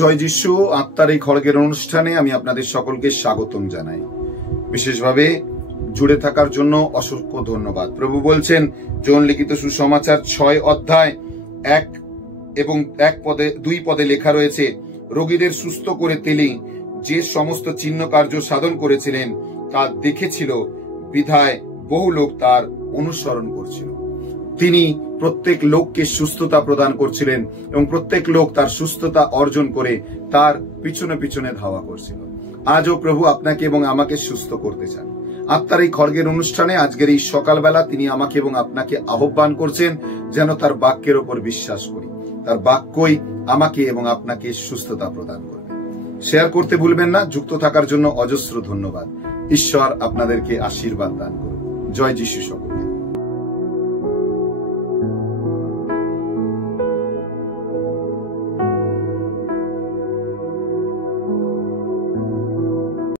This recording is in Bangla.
জয় যিশু। আত্মার এই খড়গের অনুষ্ঠানে আমি আপনাদের সকলকে স্বাগতম জানাই। বিশেষভাবে জুড়ে থাকার জন্য অসংখ্য ধন্যবাদ। প্রভু বলছেন যোহন লিখিত সুসমাচার 6 অধ্যায় 1 এবং 2 পদে লেখা রয়েছে, রোগীদের সুস্থ করে তিনি যে সমস্ত চিহ্ন কার্য সাধন করেছিলেন তা দেখেছিল, বিধায় বহু লোক তার অনুসরণ করছিল। তিনি প্রত্যেক লোককে সুস্থতা প্রদান করছিলেন এবং প্রত্যেক লোক তার সুস্থতা অর্জন করে তার পিছনে পিছনে ধাওয়া করছিল। আজও প্রভু আপনাকে এবং আমাকে সুস্থ করতে চান। আত্মার এই খড়গের অনুষ্ঠানে আজকের এই সকালবেলা তিনি আমাকে এবং আপনাকে আহ্বান করছেন যেন তার বাক্যের ওপর বিশ্বাস করি। তার বাক্যই আমাকে এবং আপনাকে সুস্থতা প্রদান করবে। শেয়ার করতে ভুলবেন না। যুক্ত থাকার জন্য অজস্র ধন্যবাদ। ঈশ্বর আপনাদেরকে আশীর্বাদ দান করুন। জয় যিশু সকল।